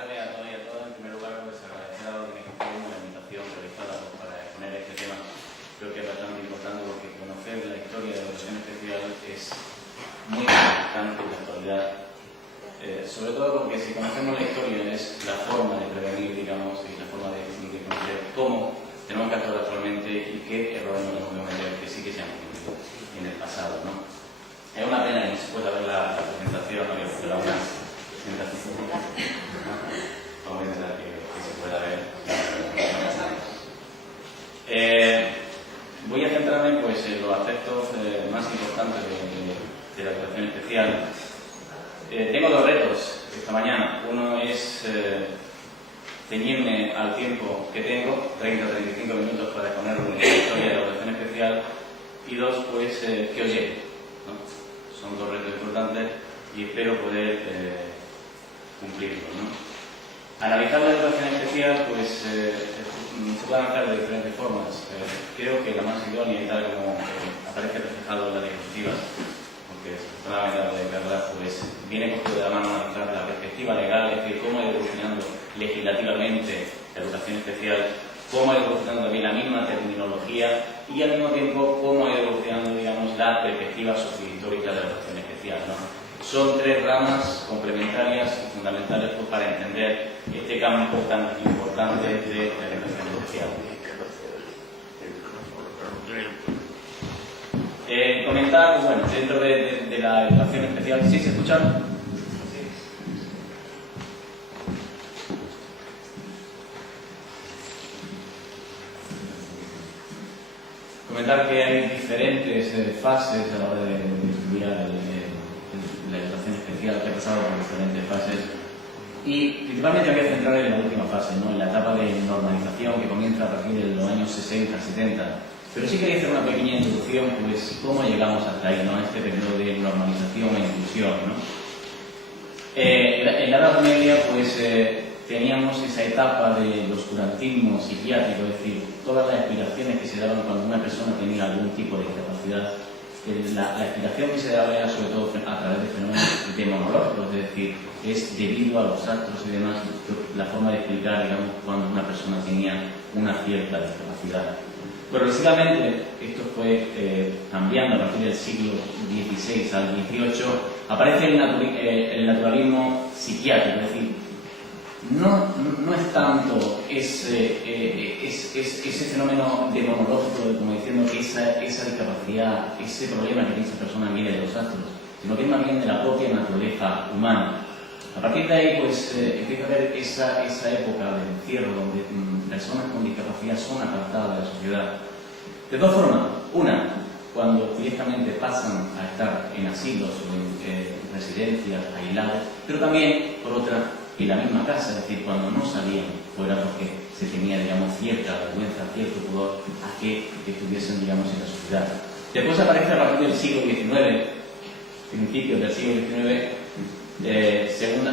A todos y a todas, en primer lugar, pues agradecer a la organización la invitación realizada para exponer este tema. Creo que es bastante importante porque conocer la historia de la educación especial es muy importante en la actualidad, sobre todo porque si conocemos la historia es la forma de prevenir, digamos, y la forma de conocer cómo tenemos que actuar actualmente y qué errores no debemos cometer, que sí que se han cometido en el pasado, ¿no? Es una pena que no se pueda ver la presentación, ¿no? Que la una presentación. Vamos a intentar que se pueda ver. Voy a centrarme pues, en los aspectos más importantes de la educación especial. Tengo dos retos esta mañana. Uno es ceñirme al tiempo que tengo, 30 o 35 minutos para exponer la historia de la educación especial, y dos, pues que os llegue, ¿no? Son dos retos importantes y espero poder cumplirlos, ¿no? Analizar la educación especial, pues se puede analizar de diferentes formas. Creo que la más idónea y tal como aparece reflejado en la diapositiva, porque desafortunadamente la de Carla, pues viene cogido de la mano a analizar la perspectiva legal, es decir, cómo ha ido evolucionando legislativamente la educación especial, cómo ha ido evolucionando también la misma terminología y al mismo tiempo cómo ha ido evolucionando, digamos, la perspectiva sociohistórica de la educación especial, ¿no? Son tres ramas complementarias y fundamentales pues, para entender este campo tan importante de la educación especial. Comentar, pues, bueno, dentro de la educación especial, ¿sí se escucha? Comentar que hay diferentes fases a la hora de estudiar la educación especial, que ha pasado por diferentes fases, y principalmente voy a centrar en la última fase, ¿no? En la etapa de normalización que comienza a partir de los años 60-70. Pero sí quería hacer una pequeña introducción, pues cómo llegamos hasta ahí, ¿no? Este periodo de normalización e inclusión, ¿no? En la Edad Media, pues teníamos esa etapa del oscurantismo psiquiátrico, es decir, todas las explicaciones que se daban cuando una persona tenía algún tipo de discapacidad. La explicación que se daba era sobre todo a través de fenómenos demonológicos, es decir, es debido a los astros y demás la forma de explicar, digamos, cuando una persona tenía una cierta discapacidad. Progresivamente, esto fue cambiando a partir del siglo XVI al XVIII, aparece el naturalismo psiquiátrico, es decir, no es tanto ese fenómeno demonológico, como diciendo que esa discapacidad, ese problema que tiene esa persona viene de los astros, sino que es más bien de la propia naturaleza humana. A partir de ahí, pues, empieza a haber esa época de encierro donde personas con discapacidad son apartadas de la sociedad. De dos formas. Una, cuando directamente pasan a estar en asilos o en residencias aisladas, pero también, por otra, en la misma casa, es decir, cuando no salían fuera porque se tenía, digamos, cierta vergüenza, cierto pudor a que estuviesen, digamos, en la sociedad. Después aparece a partir del siglo XIX, principios del siglo XIX,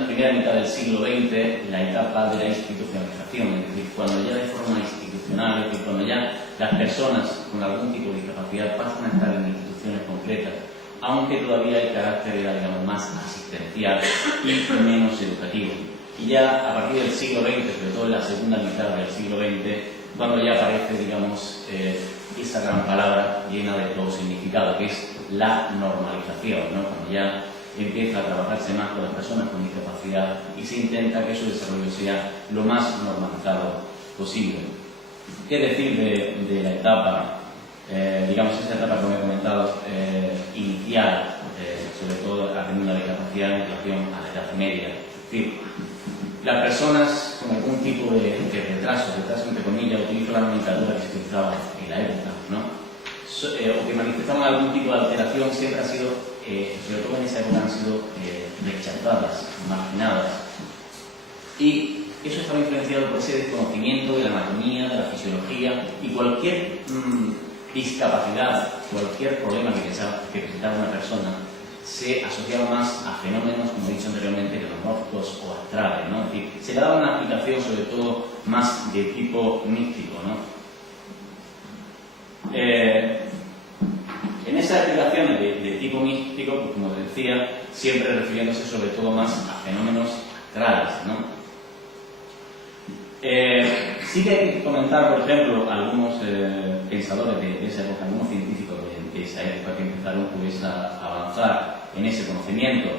primera mitad del siglo XX, la etapa de la institucionalización, es decir, cuando ya de forma institucional, es decir, cuando ya las personas con algún tipo de discapacidad pasan a estar en instituciones concretas, aunque todavía el carácter era, digamos, más asistencial y menos educativo. Y ya a partir del siglo XX, sobre todo en la segunda mitad del siglo XX, cuando ya aparece, digamos, esa gran palabra llena de todo significado, que es la normalización, ¿no? Cuando ya empieza a trabajarse más con las personas con discapacidad y se intenta que su desarrollo sea lo más normalizado posible. ¿Qué decir de la etapa, digamos, esa etapa, como he comentado, inicial, sobre todo atendiendo la discapacidad en relación a la Edad Media? Es decir, las personas con algún tipo de retraso entre comillas, utilizo la nomenclatura que se utilizaba en la época, ¿no? O que manifestaban algún tipo de alteración, siempre ha sido, sobre todo en esa época, han sido rechazadas, marginadas. Y eso estaba influenciado por ese desconocimiento de la anatomía, de la fisiología y cualquier discapacidad, cualquier problema que presentara una persona, se asociaba más a fenómenos, como he dicho anteriormente, neurológicos o astrales, ¿no? Es decir, se le daba una aplicación sobre todo más de tipo místico, ¿no? En esas aplicaciones de tipo místico, pues, como decía, siempre refiriéndose sobre todo más a fenómenos astrales, ¿no? Sí que hay que comentar, por ejemplo, algunos pensadores de esa época, algunos científicos de esa época que empezaron pues, a avanzar en ese conocimiento.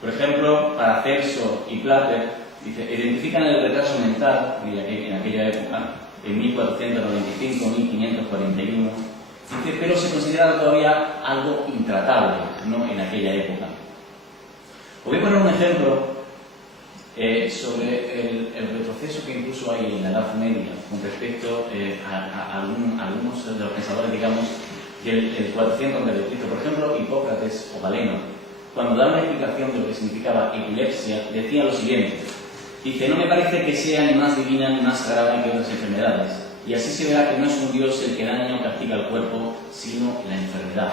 Por ejemplo, Paracelso y Plater identifican el retraso mental en aquella época, en 1495-1541, pero se consideraba todavía algo intratable, ¿no?, en aquella época. Os voy a poner un ejemplo sobre el retroceso que incluso hay en la Edad Media con respecto a algunos de los pensadores, digamos, del 400 a.C. Por ejemplo, Hipócrates o Galeno, cuando da una explicación de lo que significaba epilepsia, decía lo siguiente. Dice, no me parece que sea ni más divina ni más sagrada que otras enfermedades, y así se verá que no es un Dios el que daña o castiga al cuerpo, sino la enfermedad.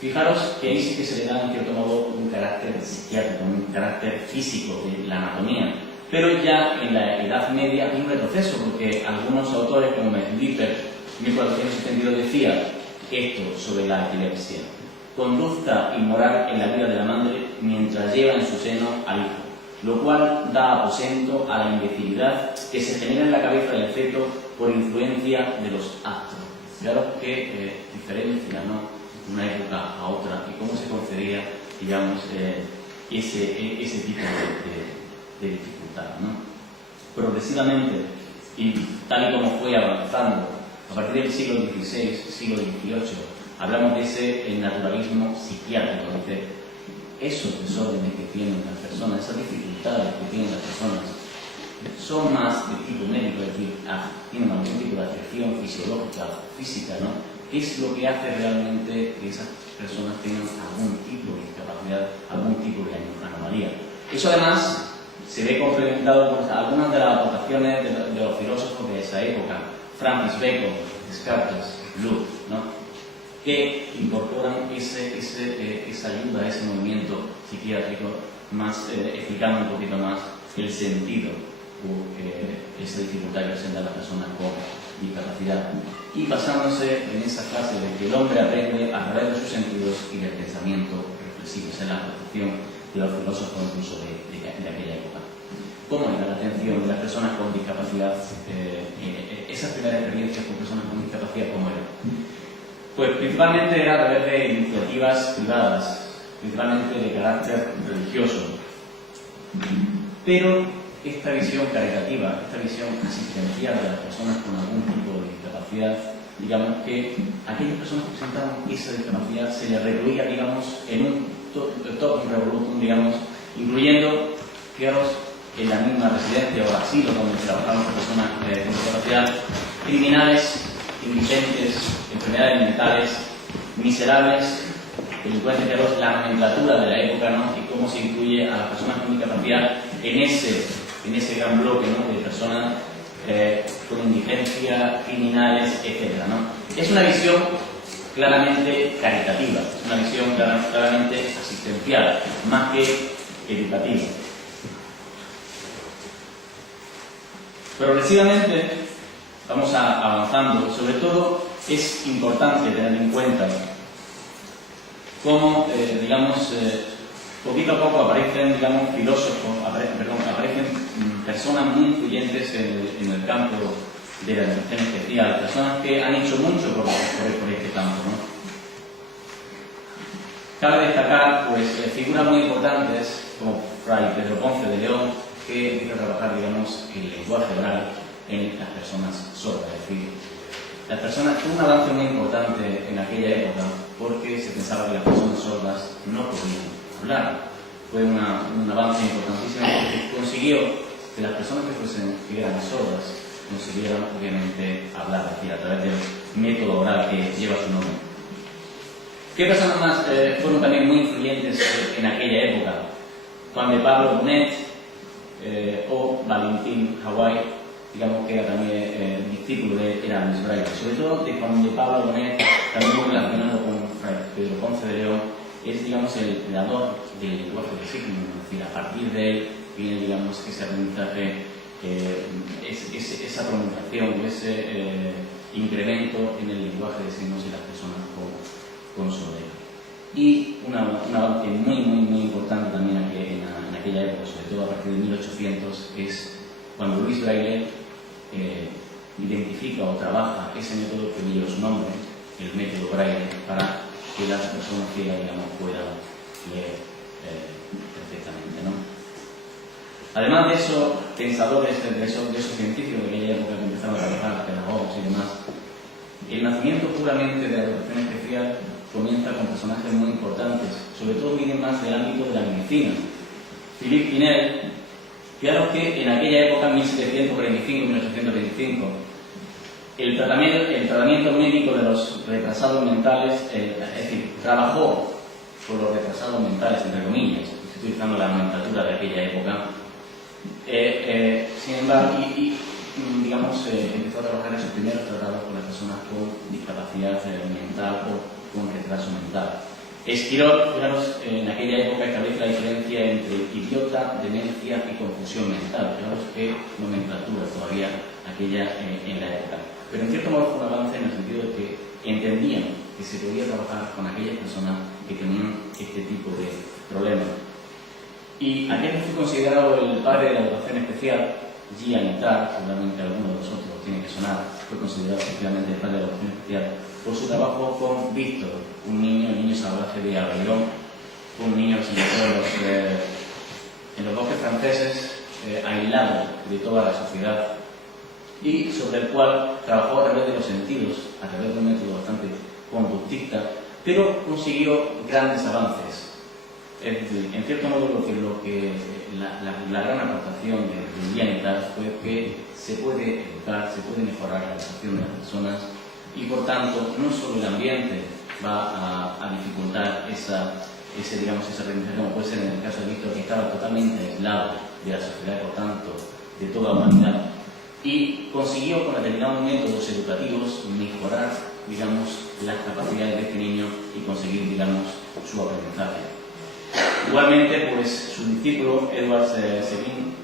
Fijaros que ahí sí que se le da, en cierto modo, un carácter psiquiátrico, un carácter físico de la anatomía. Pero ya en la Edad Media hay un retroceso, porque algunos autores, como Medliper, 1472, decía esto sobre la epilepsia. Conducta inmoral en la vida de la madre mientras lleva en su seno al hijo, lo cual da aposento a la imbecilidad que se genera en la cabeza del feto por influencia de los actos. Fijaros qué diferencia, ¿no?, de una época a otra y cómo se concedía, digamos, ese tipo de dificultad, ¿no? Progresivamente, y tal y como fue avanzando, a partir del siglo XVI, siglo XVIII, hablamos de ese naturalismo psiquiátrico, de esos desórdenes que tienen las personas, esas dificultades que tienen las personas, son más de tipo médico, es decir, tienen algún tipo de afección fisiológica, física, ¿no?, que es lo que hace realmente que esas personas tengan algún tipo de discapacidad, algún tipo de anomalía. Eso además se ve complementado por algunas de las aportaciones de los filósofos de esa época, Francis Bacon, Descartes, Locke, ¿no?, que incorporan esa ayuda, ese movimiento psiquiátrico, más explicando un poquito más el sentido o esa dificultad que presenta la persona con discapacidad, y basándose en esa frase de que el hombre aprende a través de sus sentidos y del pensamiento reflexivo. Esa es la aportación de los filósofos incluso de aquella época. ¿Cómo era la atención de las personas con discapacidad? Esas primeras experiencias con personas con discapacidad, ¿cómo eran? Pues principalmente era a través de iniciativas privadas, principalmente de carácter religioso. Pero esta visión caritativa, esta visión asistencial de las personas con algún tipo de discapacidad, digamos que aquellas personas que presentaban esa discapacidad se les recluía, digamos, en un totum revolutum, digamos, incluyendo, fijaros, en la misma residencia o asilo donde trabajaban personas con discapacidad, criminales, indigentes, enfermedades mentales, miserables, delincuentes, fijaros, la nomenclatura de la época, ¿no?, y cómo se incluye a las personas con discapacidad en ese gran bloque, ¿no?, de personas con indigencia, criminales, etc., ¿no? Es una visión claramente caritativa, es una visión claramente asistencial, más que educativa. Progresivamente vamos avanzando. Sobre todo es importante tener en cuenta cómo, digamos, poquito a poco aparecen, digamos, filósofos, aparecen personas muy influyentes en el campo de la educación especial, personas que han hecho mucho por este campo, ¿no? Cabe destacar, pues, figuras muy importantes como Fray Pedro Ponce de León, que empieza a trabajar, digamos, el lenguaje oral en las personas sordas. Es decir, las personas, fue un avance muy importante en aquella época porque se pensaba que las personas sordas no podían hablar. Fue un avance importantísimo porque consiguió que las personas que eran sordas consiguieran, obviamente, hablar, es decir, a través del método oral que lleva su nombre. ¿Qué personas más fueron también muy influyentes en aquella época? Juan de Pablo Bonet o Valentín Hawaii, digamos que era también discípulo de Erasmus Braille. Sobre todo de Juan de Pablo Bonet, también muy relacionado con Fray Pedro Ponce de León, es, digamos, el creador del lenguaje de signos. Es decir, a partir de él viene, digamos, ese aprendizaje, esa pronunciación, ese incremento en el lenguaje de signos de las personas con sordera. Y un avance muy importante también en aquella época, sobre todo a partir de 1800, es cuando Louis Braille identifica o trabaja ese método que lleva su nombre, el método Braille, para que las personas ciegas, digamos, puedan leer perfectamente, ¿no? Además de esos pensadores, de esos científicos de aquella época que empezaron a trabajar, pedagogos y demás, el nacimiento puramente de la educación especial comienza con personajes muy importantes, sobre todo vienen más del ámbito de la medicina. Philippe Pinel, fijaros que en aquella época, 1745-1825, el tratamiento médico de los retrasados mentales, es decir, trabajó con los retrasados mentales, entre comillas, estoy utilizando la nomenclatura de aquella época. Sin embargo, digamos, empezó a trabajar en sus primeros tratados con las personas con discapacidad mental o con retraso mental. Esquirol, fijaros, en aquella época establece la diferencia entre idiota, demencia y confusión mental. Fijaros qué nomenclatura todavía aquella en la época. Pero en cierto modo fue un avance en el sentido de que entendían que se podía trabajar con aquellas personas que tenían este tipo de problemas. Y aquel que fue considerado el padre de la educación especial, Jean Itard, seguramente alguno de vosotros tiene que sonar, fue considerado efectivamente el padre de la educación especial por su trabajo con Víctor, un niño, el niño salvaje de Aveyron, un niño que se encontró en los bosques franceses, aislado de toda la sociedad, y sobre el cual trabajó a través de los sentidos, a través de un método bastante conductista, pero consiguió grandes avances. Es decir, en cierto modo la gran aportación de Jean Itard fue que se puede educar, se puede mejorar la educación de las personas y por tanto no solo el ambiente va a dificultar ese aprendizaje, como puede ser en el caso de Víctor, que estaba totalmente aislado de la sociedad, por tanto, de toda la humanidad, y consiguió con determinados métodos educativos mejorar, digamos, las capacidades de este niño y conseguir, digamos, su aprendizaje. Igualmente, pues su discípulo Edouard Seguin,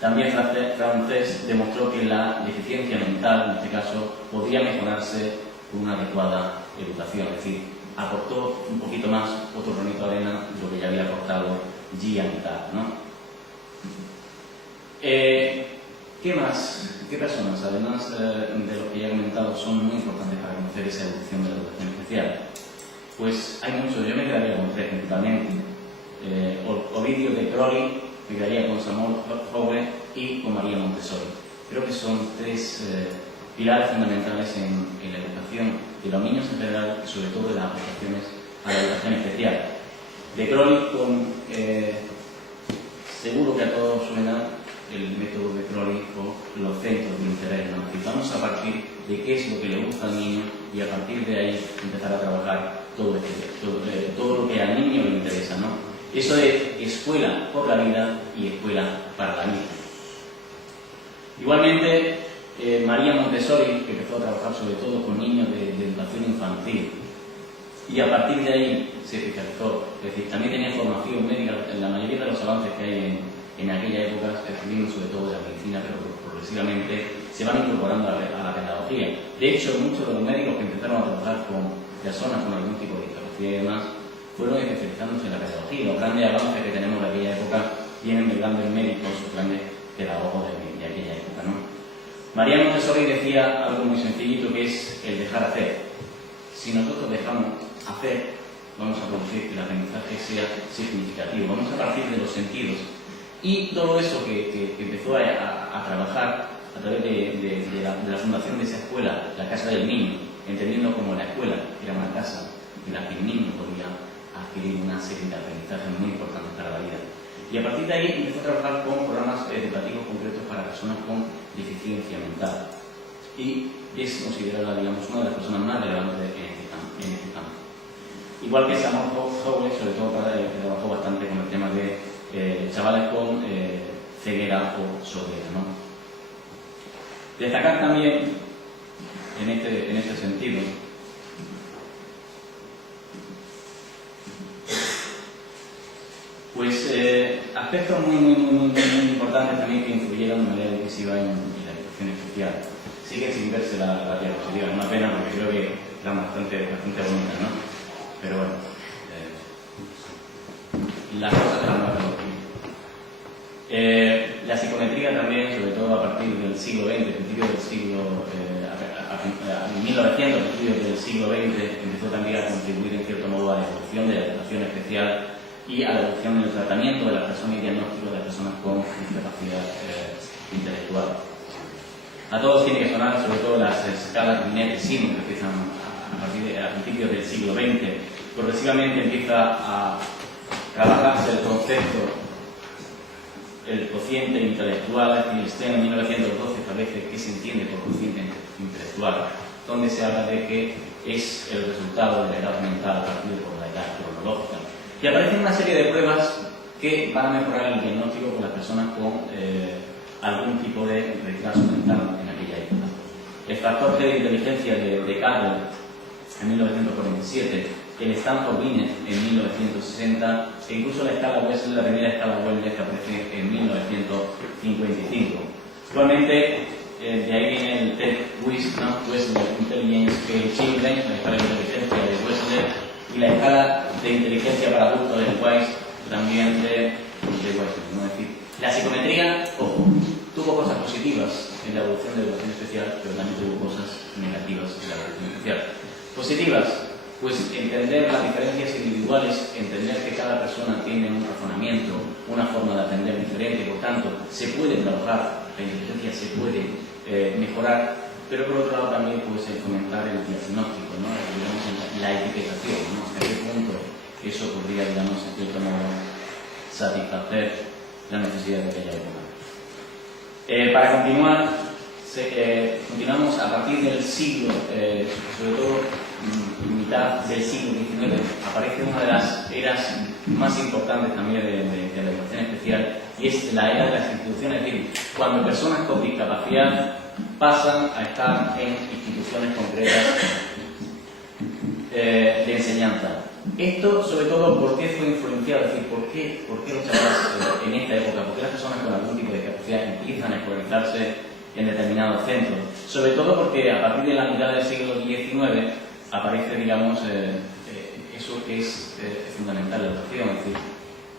también francés, demostró que la deficiencia mental, en este caso, podía mejorarse con una adecuada educación, es decir, aportó un poquito más, otro granito de arena, lo que ya había aportado Jean Itard, ¿no? ¿Qué más? ¿Qué personas, además de lo que ya he comentado, son muy importantes para conocer esa evolución de la educación especial? Pues hay muchos, yo me quedaría con tres principalmente. Ovidio de Crowley, me quedaría con Samuel Howe y con María Montessori. Creo que son tres pilares fundamentales en la educación de los niños en general y sobre todo de las aportaciones a la educación especial. De Crowley, seguro que a todos suena el método de Crowley o los centros de interés, ¿no? Vamos a partir de qué es lo que le gusta al niño y a partir de ahí empezar a trabajar todo lo que al niño le interesa, ¿no? Eso es escuela por la vida y escuela para la vida. Igualmente, María Montessori, que empezó a trabajar sobre todo con niños de educación infantil y a partir de ahí se especializó, es decir, también tenía formación médica. En la mayoría de los avances que hay en aquella época, estudiando sobre todo de la medicina, pero progresivamente se van incorporando a la pedagogía. De hecho, muchos de los médicos que empezaron a trabajar con personas con algún tipo de discapacidad y demás fueron especializándose en la pedagogía. Los grandes avances que tenemos de aquella época vienen de grandes médicos o grandes pedagogos de aquella época, ¿no? María Montessori decía algo muy sencillito, que es el dejar hacer. Si nosotros dejamos hacer, vamos a conseguir que el aprendizaje sea significativo. Vamos a partir de los sentidos. Y todo eso que empezó a trabajar a través de la fundación de esa escuela, la Casa del Niño, entendiendo como la escuela era una casa en la que el niño podía adquirir una serie de aprendizajes muy importantes para la vida. Y a partir de ahí empezó a trabajar con programas educativos concretos para personas con deficiencia mental. Y es considerada, digamos, una de las personas más relevantes en este campo. Igual que Samuel Howe, sobre todo para él, que trabajó bastante con el tema de chavales con ceguera o sordera, ¿no? Destacar también en este sentido pues aspectos muy importantes también que influyeron de manera decisiva en la educación especial. Sigue sin verse la diapositiva, es una pena porque creo que era bastante bonita, ¿no? Pero bueno, las cosas eran más. La psicometría también, sobre todo a partir del siglo XX, principios del siglo, en 1900, principios del siglo XX, empezó también a contribuir en cierto modo a la evolución de la educación especial y a la evolución en el tratamiento de las personas y diagnóstico de las personas con discapacidad intelectual. A todos tiene que sonar, sobre todo, las escalas Binet-Simon, que empiezan a principios del siglo XX. Progresivamente empieza a trabajarse el concepto, el cociente intelectual, y Stern en 1912 establece qué se entiende por cociente intelectual, donde se habla de que es el resultado de la edad mental partido por la edad cronológica. Y aparecen una serie de pruebas que van a mejorar el diagnóstico con las personas con algún tipo de retraso mental en aquella época. El factor de inteligencia de Carroll en 1947, el Stanford Binet en 1960 e incluso la escala Wessel, la primera escala Wessel que aparece en 1955. Actualmente, de ahí viene el TED-WIS, ¿no? Wessler Intelligence Scale Children, la escala de inteligencia de Wessler, y la escala de inteligencia para adultos de Weiss, también de Wessler, ¿no? Es decir, la psicometría, ojo, tuvo cosas positivas en la evolución de la educación especial, pero también tuvo cosas negativas en la educación especial. Positivas, pues entender las diferencias individuales, entender que cada persona tiene un razonamiento, una forma de aprender diferente, por tanto, se puede trabajar, la inteligencia se puede mejorar, pero por otro lado también pues fomentar el diagnóstico, ¿no? Digamos, la etiquetación, ¿no? Hasta qué punto eso podría, digamos, en cierto modo satisfacer la necesidad de aquella época. Para continuar, continuamos a partir del siglo, sobre todo mitad del siglo XIX, aparece una de las eras más importantes también de la educación especial, y es la era de las instituciones, es decir, cuando personas con discapacidad pasan a estar en instituciones concretas de enseñanza. Esto, sobre todo, ¿por qué fue influenciado? Es decir, ¿por qué los chavales en esta época, por qué las personas con algún tipo de discapacidad empiezan a escolarizarse en determinados centros? Sobre todo porque a partir de la mitad del siglo XIX aparece, digamos, eso que es fundamental, la educación, es decir,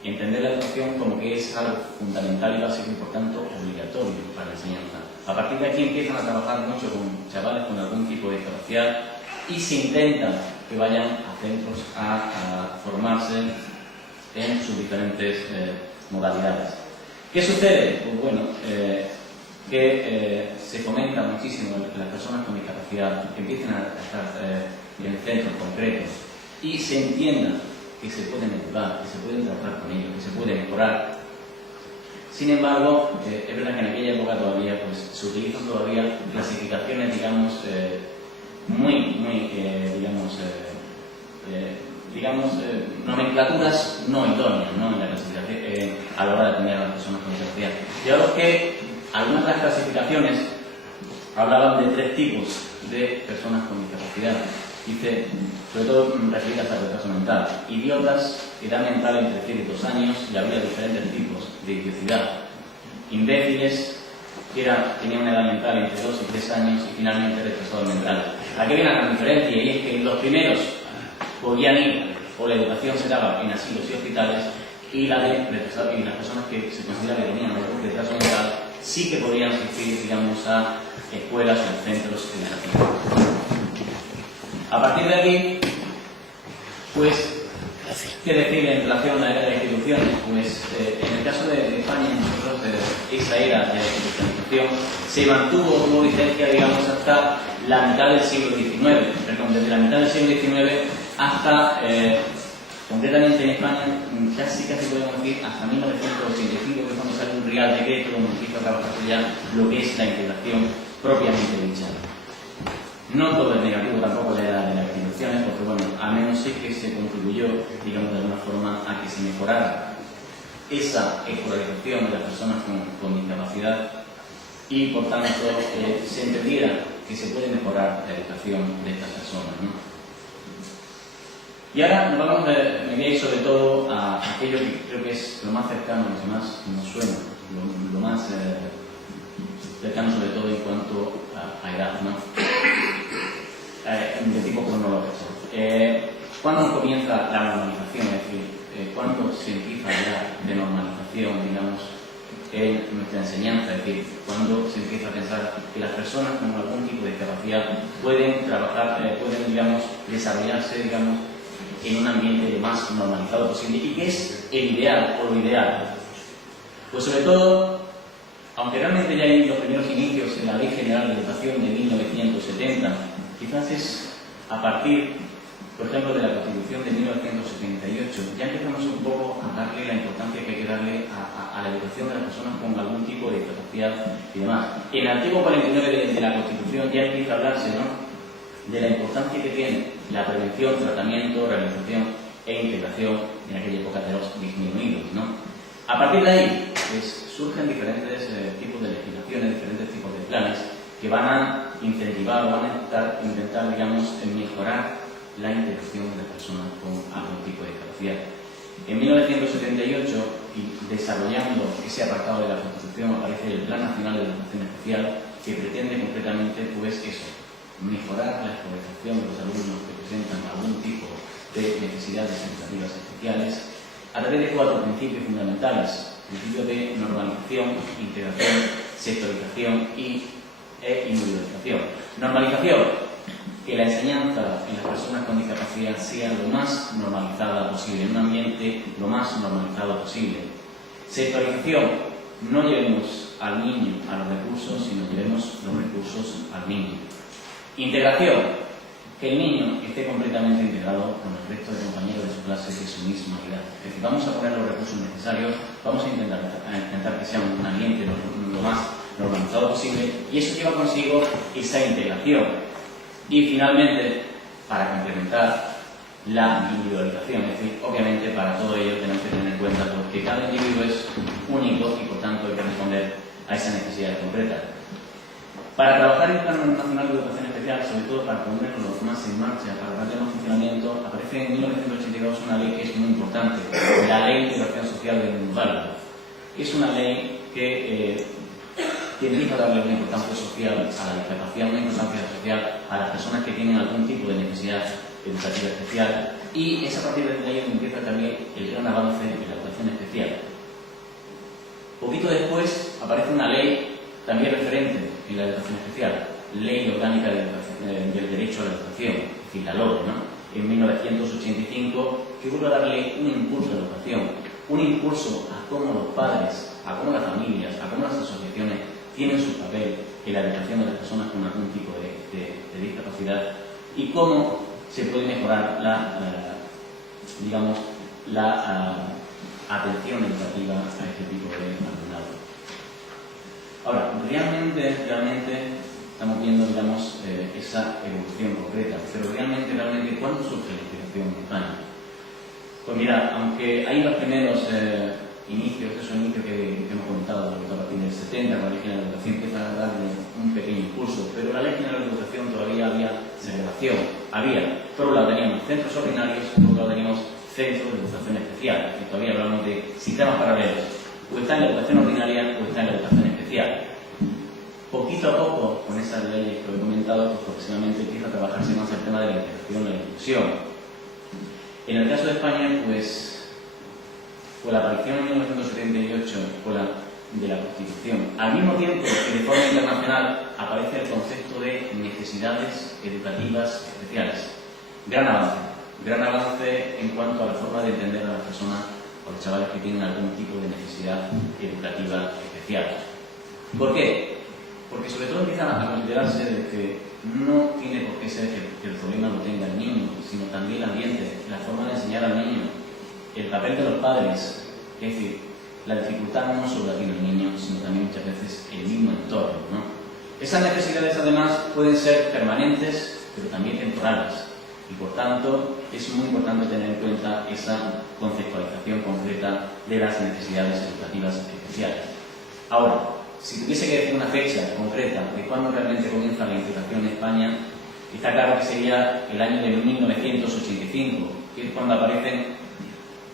entender la educación como que es algo fundamental y básico y, por tanto, obligatorio para la enseñanza. A partir de aquí empiezan a trabajar mucho con chavales con algún tipo de discapacidad y se intenta que vayan a centros a formarse en sus diferentes modalidades. ¿Qué sucede? Pues bueno, que se fomenta muchísimo que las personas con discapacidad empiecen a estar en centros concretos y se entienda que se pueden educar, que se pueden trabajar con ellos, que se puede mejorar. Sin embargo, es verdad que en aquella época todavía pues, se utilizan todavía clasificaciones, digamos, nomenclaturas no idóneas, ¿no? En la clasificación, a la hora de atender a las personas con discapacidad. Fijaros que algunas de las clasificaciones hablaban de 3 tipos de personas con discapacidad. Dice, sobre todo referidas al retraso mental: idiotas, edad mental entre 0 y 2 años, y había diferentes tipos de idiosidad. Imbéciles, que tenían una edad mental entre 2 y 3 años, y finalmente retrasados mental. Aquí viene la gran diferencia, y es que los primeros podían ir, o la educación se daba en asilos y hospitales, y la de retrasados, y las personas que se consideraba que tenían algún retraso mental sí que podrían asistir, digamos, a escuelas o centros educativos. A partir de aquí, pues, ¿qué decir en relación a la era de las instituciones? Pues, en el caso de España, nosotros, esa era de la institucionalización se mantuvo como vigencia, digamos, hasta la mitad del siglo XIX. Perdón, desde la mitad del siglo XIX hasta, concretamente en España, casi podemos decir, hasta 1985, que es cuando sale un Real Decreto donde empieza a trabajarse ya lo que es la integración propiamente dicha. No todo es negativo tampoco de las instituciones, porque bueno, al menos sí que se contribuyó, digamos, de alguna forma a que se mejorara esa escolarización de las personas con discapacidad y, por tanto, se entendiera que se puede mejorar la educación de estas personas, ¿no? Y ahora me voy a ir sobre todo a aquello que creo que es lo más cercano, lo que más nos suena, lo más cercano sobre todo en cuanto a edad, ¿no? De tipo cronológico. ¿Cuándo comienza la normalización? Es decir, ¿cuándo se empieza a hablar de normalización, digamos, en nuestra enseñanza, es decir, cuando se empieza a pensar que las personas con algún tipo de discapacidad pueden trabajar, pueden, digamos, desarrollarse, digamos, en un ambiente lo más normalizado posible. ¿Y qué es el ideal o lo ideal? Pues sobre todo, aunque realmente ya hay los primeros inicios en la Ley General de Educación de 1970, quizás es a partir, por ejemplo, de la Constitución de 1978, ya empezamos un poco a darle la importancia que hay que darle a la educación de las personas con algún tipo de discapacidad y demás. En el artículo 49 de la Constitución ya empieza a hablarse, ¿no?, de la importancia que tiene la prevención, tratamiento, rehabilitación e integración en aquella época de los disminuidos, ¿no? A partir de ahí, pues, surgen diferentes tipos de legislaciones, diferentes tipos de planes que van a incentivar o van a intentar, digamos, mejorar la integración de las personas con algún tipo de discapacidad. En 1978, y desarrollando ese apartado de la Constitución, aparece el Plan Nacional de Educación Especial, que pretende concretamente, pues eso, mejorar la escolarización de los alumnos que presentan algún tipo de necesidades educativas especiales a través de 4 principios fundamentales: principio de normalización, integración, sectorización e individualización. Normalización: que la enseñanza en las personas con discapacidad sea lo más normalizada posible, en un ambiente lo más normalizado posible. Sectorización: no llevemos al niño a los recursos, sino llevemos los recursos al niño. Integración: que el niño esté completamente integrado con el resto de compañeros de su clase de su misma edad. Es decir, vamos a poner los recursos necesarios, vamos a intentar que sea un ambiente lo más normalizado posible, y eso lleva consigo esa integración. Y finalmente, para complementar, la individualización, es decir, obviamente para todo ello tenemos que tener en cuenta que cada individuo es único y por tanto hay que responder a esas necesidades concretas. Para trabajar en el Plan Nacional de Educación Especial, sobre todo para ponerlo más en marcha, para darle más funcionamiento, aparece en 1982 una ley que es muy importante, la Ley de Integración Social del Municipal. Es una ley que empieza a darle una importancia social a la discapacidad, una importancia social a las personas que tienen algún tipo de necesidad educativa especial, y es a partir de ahí donde empieza también el gran avance de la educación especial. Poquito después aparece una ley también referente en la educación especial, Ley Orgánica del Derecho a la Educación, es decir, la LOE, ¿no?, en 1985, que vuelve a darle un impulso a la educación, un impulso a cómo los padres, a cómo las familias, a cómo las asociaciones tienen su papel en la educación de las personas con algún tipo de discapacidad, y cómo se puede mejorar la atención educativa a este tipo de alumnado. Ahora, realmente estamos viendo, digamos, esa evolución concreta, pero realmente, ¿cuándo surge la integración en España? Pues mira, aunque hay los primeros inicios, esos inicios que hemos comentado, sobre todo a partir del 70, con la Ley General de Educación empieza a darle un pequeño impulso, pero la Ley General de Educación todavía había segregación. Por un lado teníamos centros ordinarios, por otro lado teníamos centros de educación especial, y todavía hablamos de sistemas paralelos. O está en la educación ordinaria o está en la educación especial. Poquito a poco, con esas leyes que he comentado, pues progresivamente empieza a trabajarse más el tema de la integración y la inclusión. En el caso de España, pues, con la aparición en 1978 de la Constitución, al mismo tiempo que de forma internacional aparece el concepto de necesidades educativas especiales. Gran avance en cuanto a la forma de entender a las personas o los chavales que tienen algún tipo de necesidad educativa especial. ¿Por qué? Porque sobre todo empiezan a considerarse de que no tiene por qué ser que el problema lo tenga el niño, sino también el ambiente, la forma de enseñar al niño, el papel de los padres. Es decir, la dificultad no solo la tiene el niño, sino también muchas veces el mismo entorno, ¿no? Esas necesidades además pueden ser permanentes, pero también temporales. Y por tanto, es muy importante tener en cuenta esa conceptualización concreta de las necesidades educativas especiales. Ahora, si tuviese que decir una fecha concreta de cuándo realmente comienza la integración en España, está claro que sería el año de 1985, que es cuando aparece,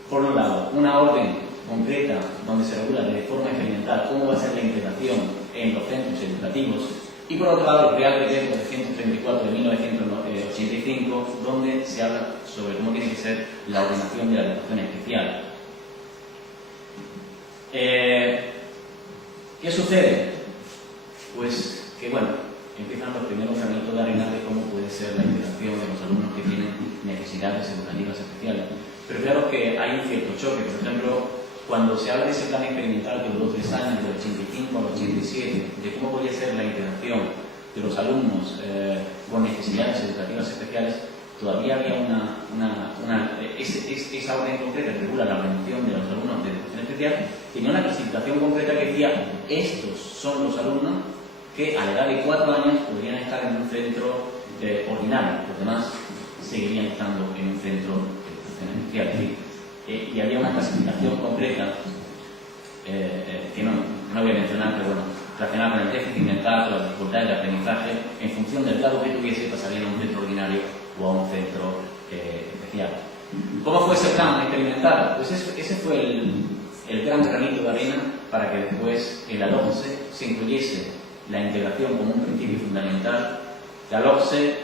por un lado, una orden concreta donde se regula de forma experimental cómo va a ser la integración en los centros educativos, y por otro lado el Real Decreto de 134 de 1985, donde se habla sobre cómo tiene que ser la ordenación de la educación especial. ¿Qué sucede? Pues que, bueno, empiezan los primeros granitos de arena de cómo puede ser la integración de los alumnos que tienen necesidades educativas especiales. Pero claro que hay un cierto choque. Por ejemplo, cuando se habla de ese plan experimental que duró 3 años, del 85 al 87, de cómo podría ser la integración de los alumnos con necesidades educativas especiales, todavía había esa orden concreta que regula la organización de los alumnos de educación especial, tenía una clasificación concreta que decía: estos son los alumnos que a la edad de 4 años podrían estar en un centro ordinario, los demás seguirían estando en un centro de educación especial. Es decir, y había una clasificación concreta que no voy a mencionar, pero bueno, relacionada con el déficit mental, con las dificultades de aprendizaje, en función del grado que tuviese, pasarían a un centro ordinario o a un centro especial. ¿Cómo fue ese plan experimental? Pues ese fue el gran granito de arena para que después en la LOCSE se incluyese la integración como un principio fundamental. La LOCSE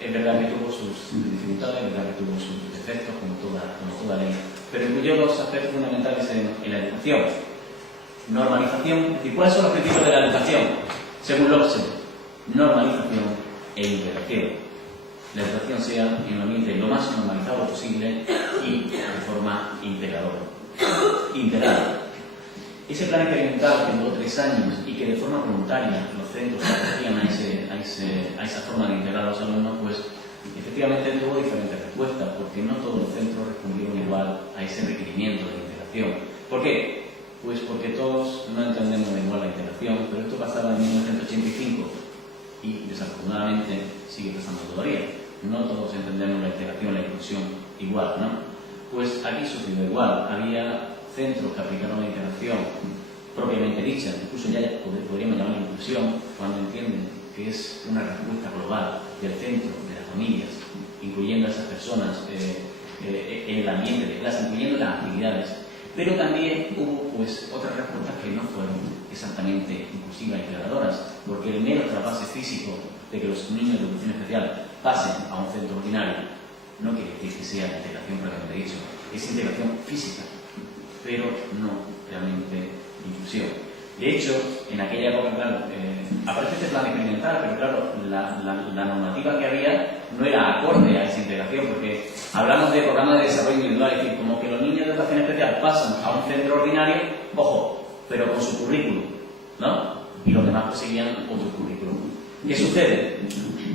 es verdad que tuvo sus dificultades, es verdad que tuvo sus defectos, como toda ley, pero incluyó dos aspectos fundamentales en la educación. Normalización, es decir, ¿cuáles son los principios de la educación? Según LOCSE, normalización e integración. La educación sea en un ambiente lo más normalizado posible y de forma integradora. Ese plan experimental que duró 3 años y que de forma voluntaria los centros se acogían a esa forma de integrar a los alumnos, pues efectivamente tuvo diferentes respuestas, porque no todos los centros respondieron igual a ese requerimiento de integración. ¿Por qué? Pues porque todos no entendemos igual la integración, pero esto pasaba en 1985 y desafortunadamente sigue pasando todavía. No todos entendemos la integración, la inclusión igual, ¿no? Pues aquí sucedió igual. Había centros que aplicaron la integración propiamente dicha, incluso ya podríamos llamar inclusión, cuando entienden que es una respuesta global del centro, de las familias, incluyendo a esas personas en el ambiente de clase, incluyendo las actividades. Pero también hubo pues otras respuestas que no fueron exactamente inclusivas e integradoras, porque el mero trasvase físico de que los niños de educación especial pasen a un centro ordinario no quiere decir que sea la integración propiamente dicho, es integración física, pero no realmente inclusión. De hecho, en aquella época, claro, aparece este plan experimental, pero claro, la normativa que había no era acorde a esa integración, porque hablamos de programas de desarrollo individual, es decir, como que los niños de educación especial pasan a un centro ordinario, ojo, pero con su currículum, ¿no? Y los demás pues seguían otro currículum. ¿Qué sucede?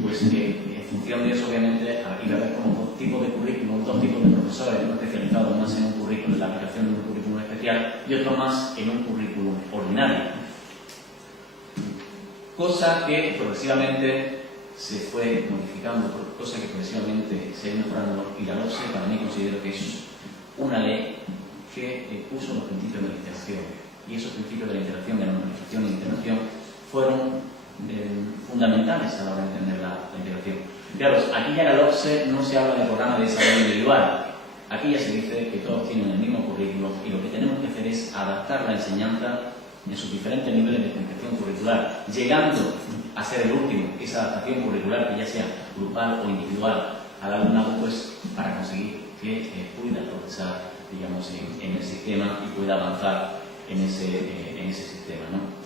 Pues que en función de eso, obviamente, iba a haber como 2 tipos de currículum, 2 tipos de profesores, uno especializado más en un currículum, en la aplicación de un currículum especial, y otro más en un currículum ordinario. Cosa que progresivamente se fue modificando, cosa que progresivamente se ha ido mejorando, y la LOCSE para mí considero que es una ley que puso los principios de la integración, y esos principios de la integración, de la normalización e integración, fueron fundamentales a la hora de entender la integración. Claro, aquí ya en la LOCSE no se habla de programa de desarrollo individual, aquí ya se dice que todos tienen el mismo currículo y lo que tenemos que hacer es adaptar la enseñanza en sus diferentes niveles de comprensión curricular, llegando a ser el último, esa adaptación curricular que ya sea grupal o individual al alumnado, pues para conseguir que pueda progresar, digamos, en el sistema y pueda avanzar en ese sistema, ¿no?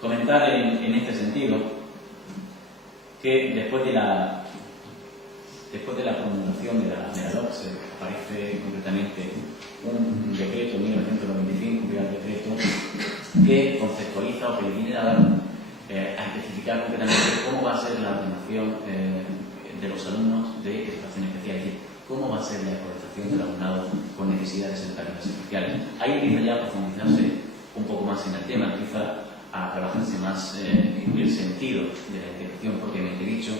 Comentar en este sentido que después de la promulgación de la LOCSE aparece concretamente un decreto 1995, que era el decreto que conceptualiza o que viene a especificar concretamente cómo va a ser la ordenación de los alumnos de educación especial, es decir, cómo va a ser la escolarización del alumnado con necesidades educativas especiales. Ahí empieza ya a profundizarse un poco más en el tema, empieza a trabajarse más el sentido de la integración propiamente dicho,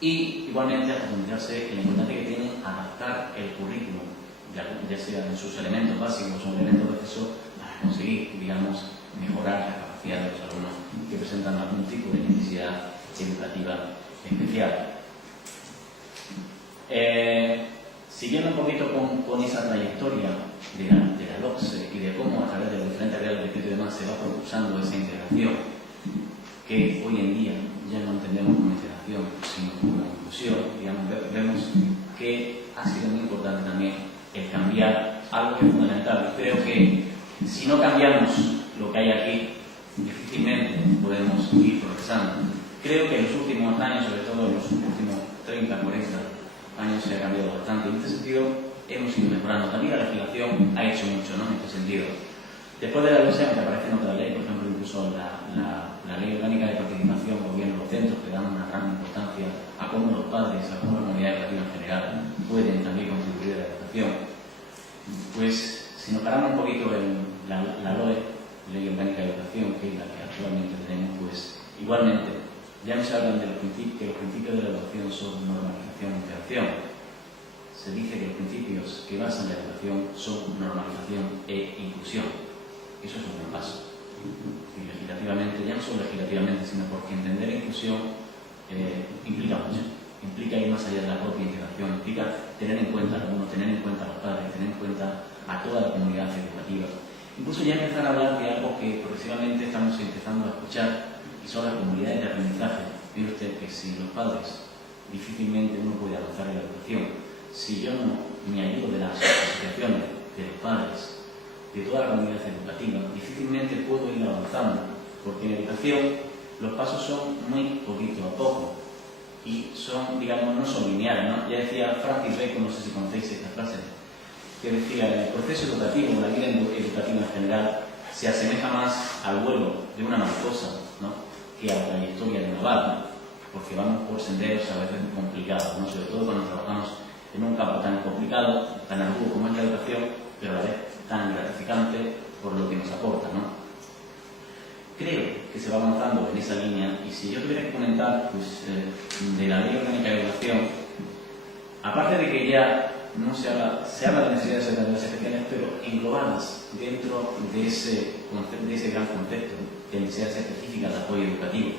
y igualmente a profundizarse en la importancia que tiene adaptar el currículum, ya sea en sus elementos básicos o elementos de acceso, para conseguir, digamos, mejorar la capacidad de los alumnos que presentan algún tipo de necesidad educativa especial. Siguiendo un poquito con esa trayectoria de la LOCSE y de cómo a través de los diferentes reales decretos y demás se va propulsando esa integración, que hoy en día ya no entendemos como integración, sino como inclusión, digamos, vemos que ha sido muy importante también el cambiar algo que educativa. Creo que si no cambiamos lo que hay aquí, difícilmente podemos ir progresando. Creo que en los últimos años, sobre todo en los últimos 30, 40 años, se ha cambiado bastante. En este sentido, hemos ido mejorando. También la legislación ha hecho mucho, ¿no?, en este sentido. Después de la LOSEA, que aparece en otra ley, por ejemplo, incluso la Ley Orgánica de Participación del Gobierno de los Centros, que dan una gran importancia a cómo los padres, a cómo la comunidad educativa en general pueden también contribuir a la educación. Pues, si nos paramos un poquito en la LOE, Ley Orgánica de Educación, que es la que actualmente tenemos, pues, igualmente, ya no se hablan de los principios, que los principios de la educación son normalización e interacción. Se dice que los principios que basan la educación son normalización e inclusión. Eso es un buen paso. Y legislativamente, ya no solo legislativamente, sino porque entender inclusión implica mucho. Implica ir más allá de la propia integración, implica tener en cuenta al alumno, tener en cuenta a los padres, tener en cuenta a toda la comunidad educativa. Incluso ya empezar a hablar de algo que progresivamente estamos empezando a escuchar, y son las comunidades de aprendizaje. Mire usted que si los padres, difícilmente uno puede avanzar en la educación. Si yo no me ayudo de las asociaciones, de los padres, de toda la comunidad educativa, difícilmente puedo ir avanzando, porque en educación los pasos son muy poquito a poco y son, digamos, no son lineales, ¿no? Ya decía Francis Bacon, no sé si conocéis esta frase, que decía: el proceso educativo, la vida educativa en general, se asemeja más al vuelo de una mariposa, ¿no?, que a la trayectoria de una bala, porque vamos por senderos a veces complicados, ¿no?, sobre todo cuando trabajamos en un campo tan complicado, tan arduo como es la educación, pero a la vez tan gratificante por lo que nos aporta, ¿no? Creo que se va avanzando en esa línea, y si yo tuviera que comentar, pues, de la Ley Orgánica de Educación, aparte de que ya no se habla de necesidades educativas especiales, pero englobadas dentro de ese gran concepto de necesidades específicas de apoyo educativo,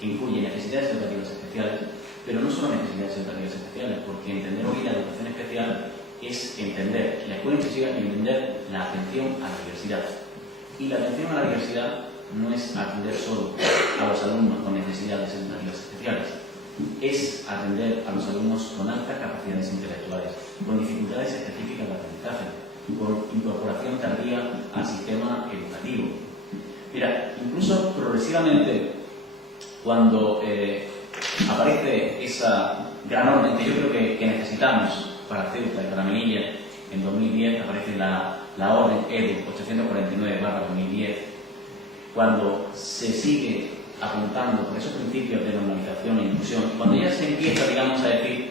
que incluye necesidades educativas especiales, pero no solo necesidades educativas especiales, porque entender hoy la educación especial es entender la escuela inclusiva y entender la atención a la diversidad. Y la atención a la diversidad no es atender solo a los alumnos con necesidades educativas especiales, es atender a los alumnos con altas capacidades intelectuales, con dificultades específicas de aprendizaje, con incorporación tardía al sistema educativo. Mira, incluso progresivamente, cuando aparece esa gran orden que yo creo que necesitamos para Ceuta y para Melilla, en 2010 aparece la orden EDU 849/2010, cuando se sigue apuntando por esos principios de normalización e inclusión, cuando ya se empieza, digamos, a decir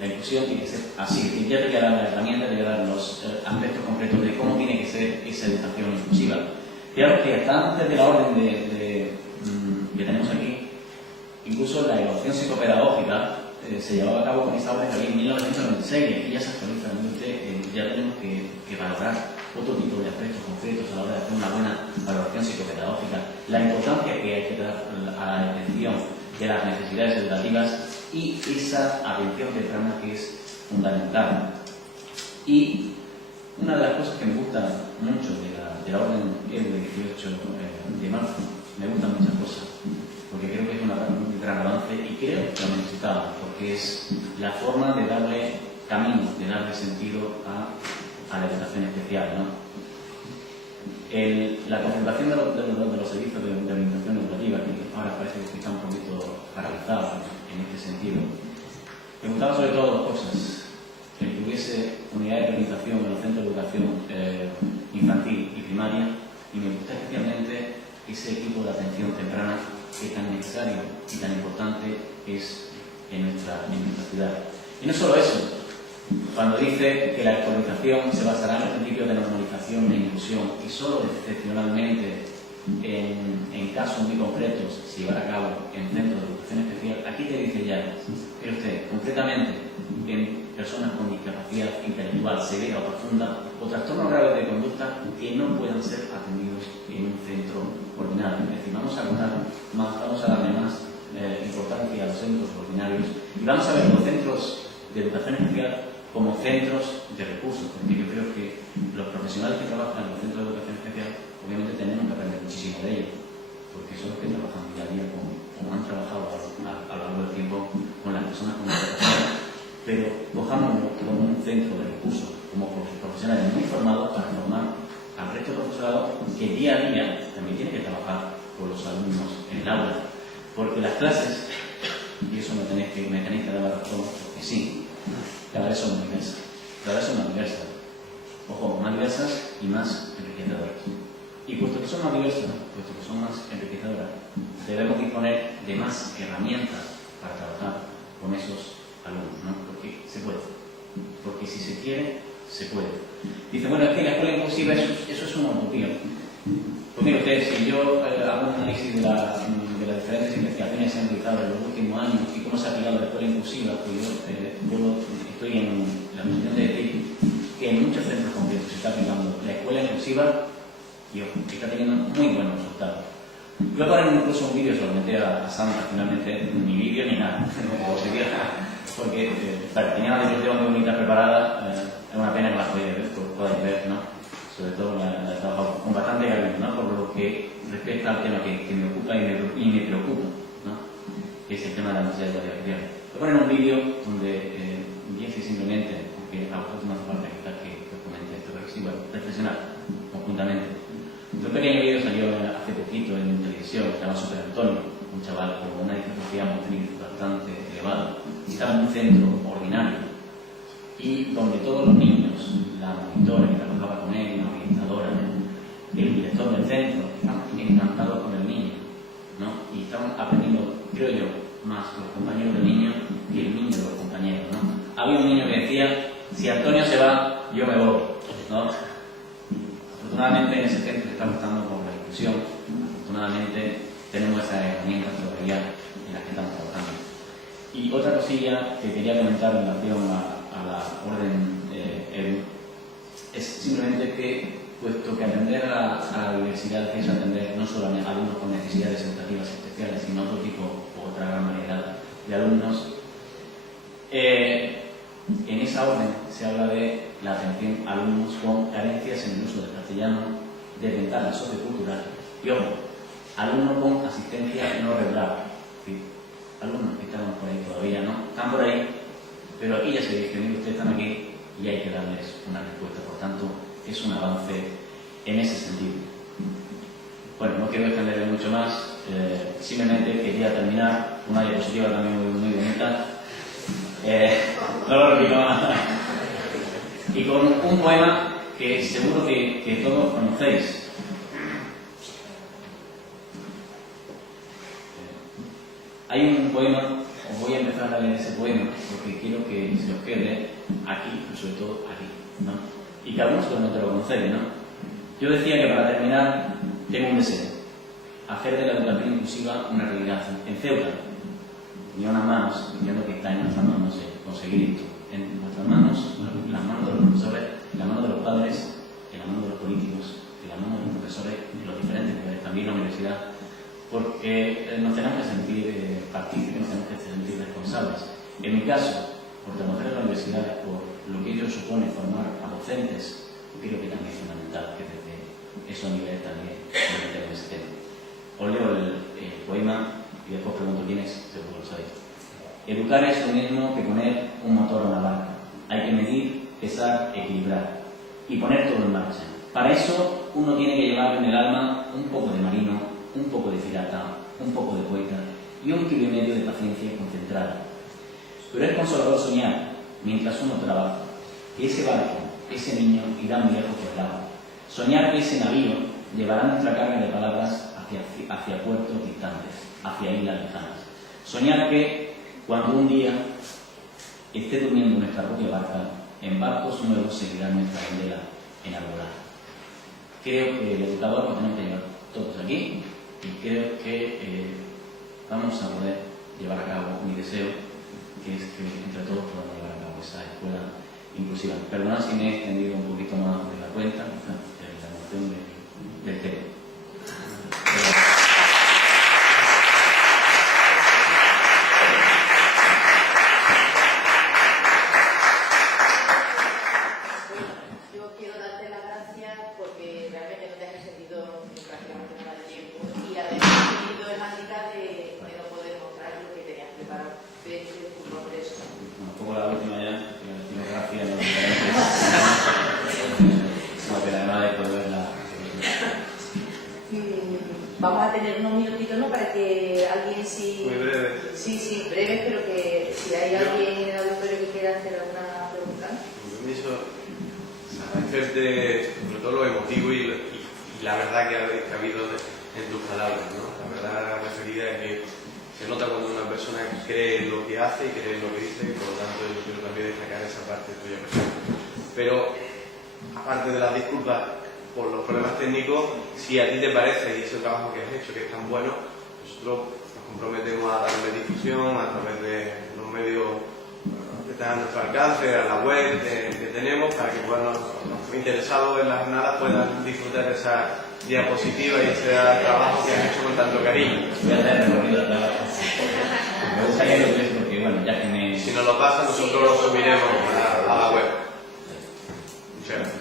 la inclusión tiene que ser así, que ya te voy a dar la herramienta, te voy a dar los aspectos concretos de cómo tiene que ser esa educación inclusiva. Claro que hasta antes de la orden que tenemos aquí, incluso la evaluación psicopedagógica se llevaba a cabo con esta orden que había en 1996, y ya se actualiza, ya tenemos que valorar otro tipo de aspectos concretos a la hora de hacer una buena valoración psicopedagógica, la importancia que hay que dar a la atención de las necesidades educativas y esa atención temprana que es fundamental. Y una de las cosas que me gusta mucho de la orden EDU de 18 de marzo, me gustan muchas cosas, porque creo que es un gran avance y creo que lo necesitamos, porque es la forma de darle camino, de darle sentido a la educación especial, ¿no? La concentración de los servicios de orientación educativa, que ahora parece que está un poquito paralizado en este sentido. Me gustaba sobre todo dos cosas: el que hubiese unidades de orientación en los centros de educación infantil y primaria, y me gusta especialmente ese equipo de atención temprana que tan necesario y tan importante es en nuestra ciudad. Y no solo eso, cuando dice que la escolarización se basará en los principios de normalización e inclusión y solo excepcionalmente en casos muy concretos se llevará a cabo en centros de educación especial, aquí te dice ya, pero usted, concretamente en personas con discapacidad intelectual severa o profunda o trastornos graves de conducta que no puedan ser atendidos en un centro ordinario. Es decir, vamos a darle más importancia a los centros ordinarios y vamos a ver los centros de educación especial como centros de recursos, porque yo creo que los profesionales que trabajan en los centros de educación especial obviamente tenemos que aprender muchísimo de ellos, porque son los que trabajan día a día como han trabajado a lo largo del tiempo con las personas con discapacidad, pero cojámoslo como un centro de recursos. como profesionales muy formados para formar al resto del profesorado que día a día también tiene que trabajar con los alumnos en el aula. Porque las clases, y eso me tenéis que dar la razón, porque sí, cada vez son más diversas. Cada vez son más diversas. Ojo, más diversas y más enriquecedoras. Y puesto que son más diversas, puesto que son más enriquecedoras, debemos disponer de más herramientas para trabajar con esos alumnos, ¿no? Porque se puede. Porque si se quiere, se puede. Dice, bueno, es que la escuela inclusiva, eso es una utopía. Pues mire usted, si yo hago un análisis de las diferentes investigaciones que se han realizado en los últimos años y cómo se ha aplicado la escuela inclusiva, pues yo estoy en la posición de decir que en muchos centros concretos se está aplicando la escuela inclusiva y está teniendo muy buenos resultados. Voy a poner incluso un vídeo, solamente a Sandra, finalmente, ni vídeo ni nada, porque tenía una diapositiva muy bonita preparada, es una pena que la podáis ver, ¿no? Sobre todo la he trabajado con bastante cariño, ¿no? Por lo que respecta al tema que me ocupa y me preocupa, ¿no? Que es el tema de la necesidad de la vida. Voy a poner un vídeo donde empiece simplemente, porque a vosotros no hace falta que os comente esto, pero sí, bueno, reflexionar conjuntamente. Un pequeño vídeo salió hace poquito en televisión, se llama Super Antonio, un chaval con una discapacidad motriz bastante elevada, y estaba en un centro ordinario, y donde todos los niños, la monitora que trabajaba con él, la orientadora, el director del centro, estaban encantados con el niño, ¿no? Y estaban aprendiendo, creo yo, más los compañeros del niño que el niño de los compañeros, ¿no? Había un niño que decía, si Antonio se va, yo me voy, ¿no? Afortunadamente en ese centro se está apostando por la inclusión, afortunadamente tenemos esas herramientas todavía en las que estamos trabajando. Y otra cosilla que quería comentar en relación a la orden EDU es simplemente que, puesto que atender a la diversidad es atender no solo a alumnos con necesidades educativas especiales, sino otro tipo o otra gran variedad de alumnos, en esa orden se habla de la atención a alumnos con carencias en el uso del castellano, de ventaja sociocultural y, ojo, alumnos con asistencia no regular. Alumnos que están por ahí todavía, ¿no? Están por ahí, pero aquí ya se dice, mire, ustedes están aquí y hay que darles una respuesta. Por tanto, es un avance en ese sentido. Bueno, no quiero extenderme mucho más, simplemente quería terminar una diapositiva también muy bonita. No lo repito más. Y con un poema que seguro que todos conocéis. Hay un poema, os voy a empezar a leer ese poema porque quiero que se os quede aquí, sobre todo aquí, ¿no? Y que algunos seguramente lo conocéis, ¿no? Yo decía que para terminar tengo un deseo, hacer de la educación inclusiva una realidad. En Ceuta tenía unas manos, entiendo que está en nuestras manos conseguir esto, en nuestras manos, en las manos de los profesores, en las manos de los padres, en las manos de los políticos, en las manos de los profesores de los diferentes niveles, también la universidad, porque nos tenemos que sentir partícipes, nos tenemos que sentir responsables. En mi caso, por trabajar en la universidad, por lo que ello supone formar a docentes, creo que también es fundamental que desde esos niveles también nos metemos en ese tema. Os leo el poema y después pregunto quién es, seguro lo sabéis. Educar es lo mismo que poner un motor a una barca. Hay que medir, pesar, equilibrar y poner todo en marcha. Para eso uno tiene que llevar en el alma un poco de marino, un poco de pirata, un poco de poeta y 1,5 kilos de paciencia concentrada. Pero es consolador soñar, mientras uno trabaja, que ese barco, ese niño irá muy lejos por el agua. Soñar que ese navío llevará nuestra carga de palabras hacia puertos distantes, hacia islas lejanas. Soñar que, cuando un día esté durmiendo nuestra propia barca, en barcos nuevos seguirá nuestra bandera enarbolada. Creo que el educador lo tenemos que llevar todos aquí y creo que vamos a poder llevar a cabo mi deseo, que es que entre todos podamos llevar a cabo esa escuela inclusiva. Perdonad si me he extendido un poquito más de la cuenta, de la emoción del tema. vamos a tener unos minutitos, ¿no? Para que alguien sí... Muy breve. Sí, breve, pero que si hay alguien en el auditorio que quiera hacer alguna pregunta. Con permiso, agradecerte sobre todo lo emotivo y la verdad que ha habido en tus palabras, ¿no? La verdad referida es que se nota cuando una persona cree en lo que hace y cree en lo que dice, y por lo tanto yo quiero también destacar esa parte tuya personal. Pero, aparte de las disculpas por los problemas técnicos, si a ti te parece y ese trabajo que has hecho, que es tan bueno, nosotros nos comprometemos a darle difusión a través de los medios que están a nuestro alcance, a la web que tenemos, para que los interesados en las jornadas puedan disfrutar de esa diapositiva y ese trabajo que han hecho con tanto cariño. Voy a hacer el recorrido de trabajo. Voy a salir los tres porque, bueno, ya que me... Si nos lo pasa, nosotros lo subiremos a la web. Muchas gracias.